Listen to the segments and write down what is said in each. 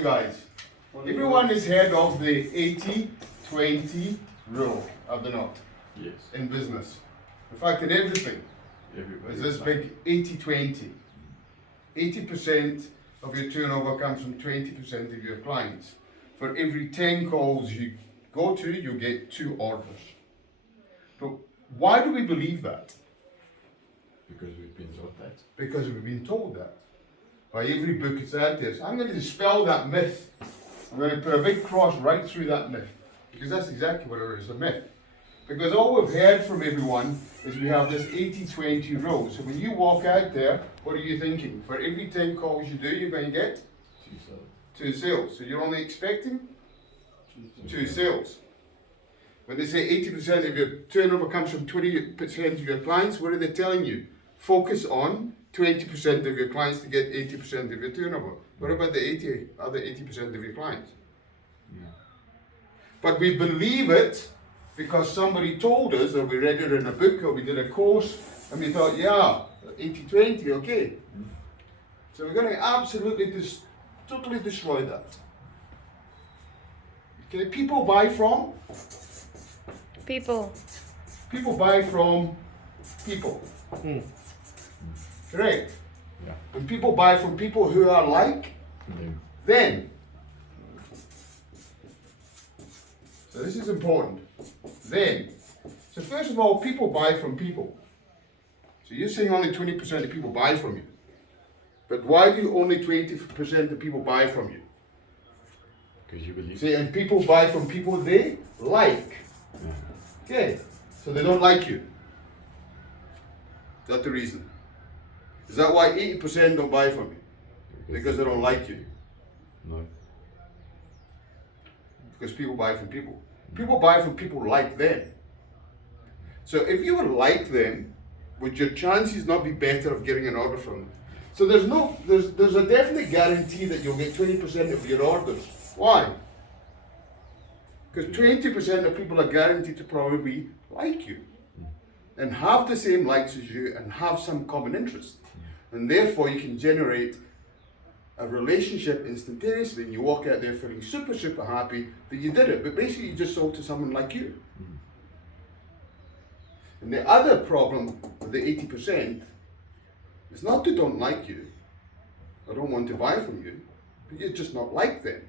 Guys, everyone is heard of the 80-20 rule, have they not? Yes. In business. In fact, in everything, Everybody. there's this big 80-20. 80% of your turnover comes from 20% of your clients. For every 10 calls you go to, you get 2 orders. But why do we believe that? Because we've been taught that. Because we've been told that. By every book it's out there. So I'm going to dispel that myth. I'm going to put a big cross right through that myth. Because that's exactly what it is, a myth. Because all we've heard from everyone is we have this 80-20 rule. So when you walk out there, what are you thinking? For every 10 calls you do, you're going to get 2 sales. So you're only expecting 2 sales. When they say 80% of your turnover comes from 20% of your clients, what are they telling you? Focus on 20% of your clients to get 80% of your turnover. What about the other 80% of your clients? Yeah. But we believe it because somebody told us, or we read it in a book, or we did a course, and we thought, yeah, 80-20, okay. So we're going to absolutely totally destroy that. Okay, people buy from? People. People buy from people. Correct? Yeah. When people buy from people who are like them. So this is important. Then. So first of all, people buy from people. So you're saying only 20% of people buy from you. But why do only 20% of people buy from you? Because you believe. See, and people buy from people they like. Yeah. Okay. So they don't like you. Is that the reason? Is that why 80% don't buy from you? Because they don't like you. No. Because people buy from people. People buy from people like them. So if you would like them, would your chances not be better of getting an order from them? So there's a definite guarantee that you'll get 20% of your orders. Why? Because 20% of people are guaranteed to probably like you and have the same likes as you and have some common interest. And therefore you can generate a relationship instantaneously and you walk out there feeling super, super happy that you did it. But basically you just sold to someone like you. And the other problem with the 80% is not they don't like you or don't want to buy from you, but you're just not like them.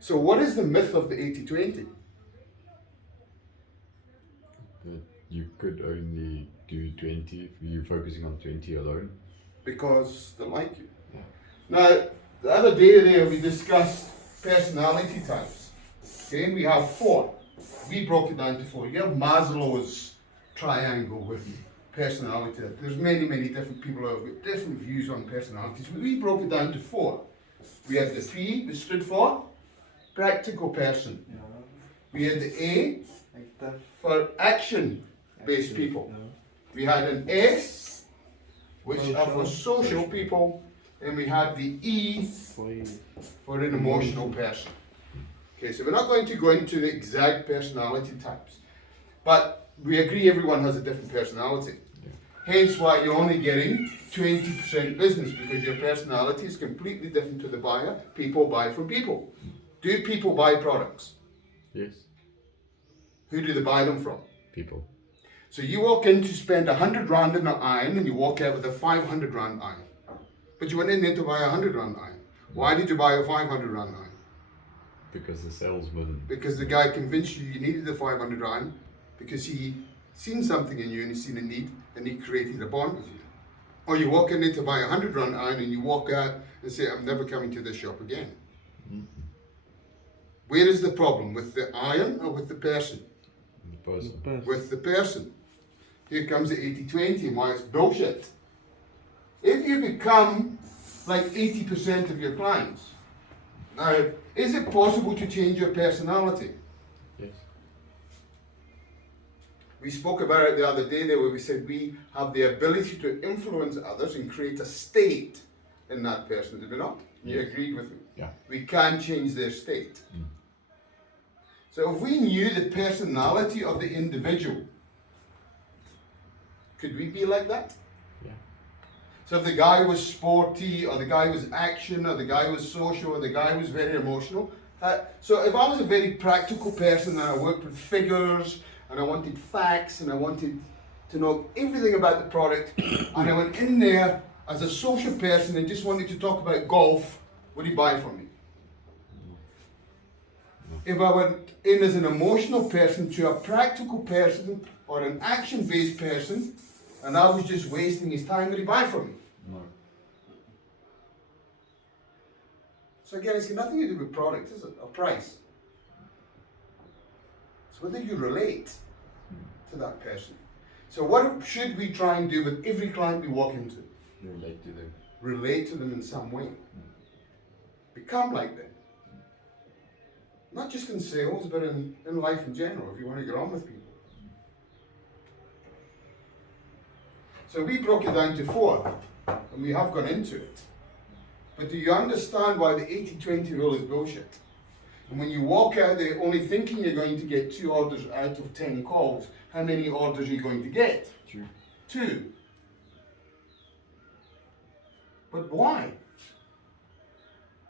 So what is the myth of the 80-20? That you could only do 20 if you're focusing on 20 alone. Because they like you. Yeah. Now, the other day there we discussed personality types. Okay, we have 4. We broke it down to 4. You have Maslow's triangle with personality. There's many, many different people who have got different views on personalities. But we broke it down to 4. We had the P, that stood for practical person. We had the A for action-based people. We had an S, which are for social people, and we had the E for an emotional person. Okay, so we're not going to go into the exact personality types, but we agree everyone has a different personality. Hence why you're only getting 20% business, because your personality is completely different to the buyer. People buy from people. Do people buy products? Yes. Who do they buy them from? People. So you walk in to spend 100 rand in an iron and you walk out with a 500 rand iron. But you went in there to buy a 100 rand iron. Why did you buy a 500 rand iron? Because the salesman. Because the guy convinced you needed the 500 rand because he seen something in you and he seen a need and he created a bond with you. Or you walk in there to buy a 100 rand iron and you walk out and say, I'm never coming to this shop again. Where is the problem? With the iron or with the person? The person. With the person. Here comes the 80-20 and why it's bullshit. If you become like 80% of your clients, now, is it possible to change your personality? Yes. We spoke about it the other day there where we said we have the ability to influence others and create a state in that person, did we not? You agreed with me? Yeah. We can change their state. So if we knew the personality of the individual, could we be like that? Yeah. So if the guy was sporty, or the guy was action, or the guy was social, or the guy was very emotional. So if I was a very practical person and I worked with figures, and I wanted facts, and I wanted to know everything about the product, and I went in there as a social person and just wanted to talk about golf, would he buy from me? If I went in as an emotional person to a practical person or an action-based person, and I was just wasting his time, would he buy from me? No. So again, it's got nothing to do with product, is it? Or price. It's whether you relate to that person. So what should we try and do with every client we walk into? Relate to them. Relate to them in some way. Become like them. Not just in sales, but in life in general, if you want to get on with people. So we broke it down to 4, and we have gone into it. But do you understand why the 80-20 rule is bullshit? And when you walk out there only thinking you're going to get 2 orders out of 10 calls, how many orders are you going to get? 2. 2. But why?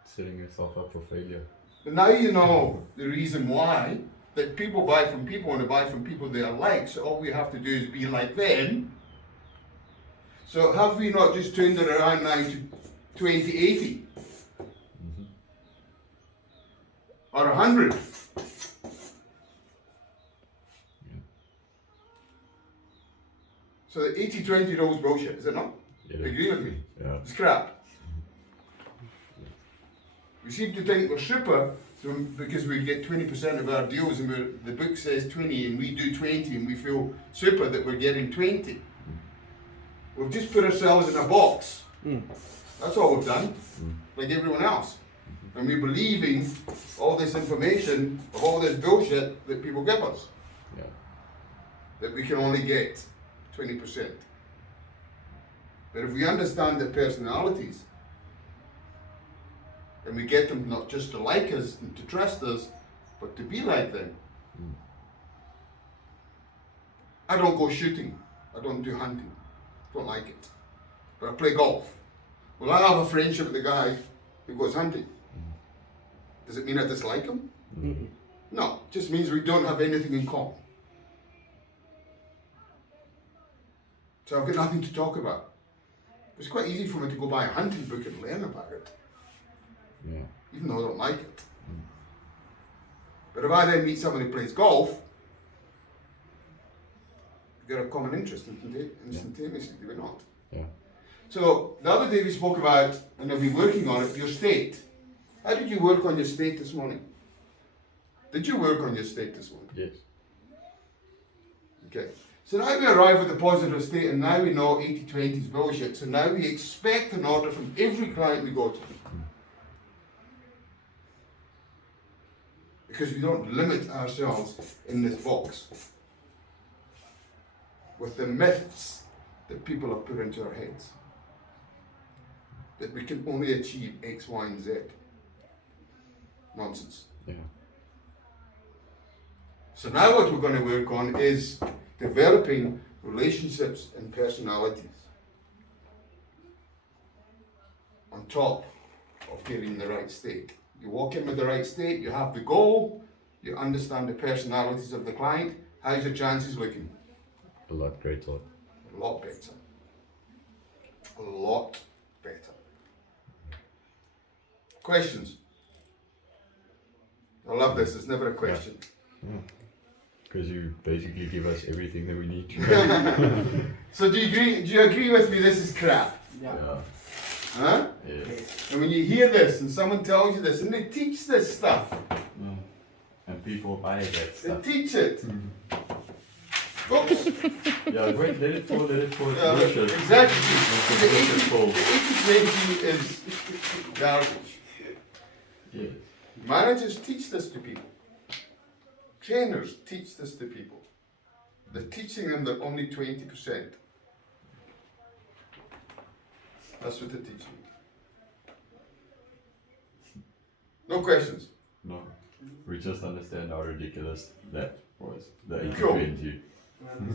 Setting yourself up for failure. But now you know the reason why, that people buy from people and they buy from people they are like, so all we have to do is be like them. So have we not just turned it around now to 20-80? Or 100? So the 80-20 rule is bullshit, is it not? Yeah. Agree with me? Yeah. It's crap. We seem to think we're super because we get 20% of our deals and the book says 20 and we do 20 and we feel super that we're getting 20. We've just put ourselves in a box. That's all we've done, like everyone else. And we're believing all this information of all this bullshit that people give us. Yeah. That we can only get 20%. But if we understand their personalities, and we get them not just to like us and to trust us, but to be like them. I don't go shooting. I don't do hunting. Don't like it. But I play golf. Well, I have a friendship with the guy who goes hunting. Does it mean I dislike him? No, it just means we don't have anything in common. So I've got nothing to talk about. It's quite easy for me to go buy a hunting book and learn about it. Yeah. Even though I don't like it. But if I then meet somebody who plays golf, we get a common interest instantaneously, do we not? Yeah. So the other day we spoke about, and I've been working on it, your state. How did you work on your state this morning? Did you work on your state this morning? Yes. Okay. So now we arrive at the positive state, and now we know 80-20 is bullshit. So now we expect an order from every client we go to. Because we don't limit ourselves in this box with the myths that people have put into our heads. That we can only achieve X, Y, and Z. Nonsense. Yeah. So now what we're going to work on is developing relationships and personalities on top of getting in the right state. You walk in with the right state, you have the goal, you understand the personalities of the client. How's your chances looking? A lot greater. A lot better. A lot better. Questions? I love this, it's never a question. Because you basically give us everything that we need to know. So do you agree with me this is crap? Yeah. Huh? Yeah. And when you hear this and someone tells you this and they teach this stuff, And people buy that they stuff. teach it. Oops. Yeah, wait, let it fall, it's Yeah, bullshit. exactly. It's The bullshit fall. 80-20 is garbage. Yes. Managers teach this to people. Trainers teach this to people. They're teaching them that only 20%. That's what they're teaching. No questions? No. We just understand how ridiculous that was. The Cool. 80-20.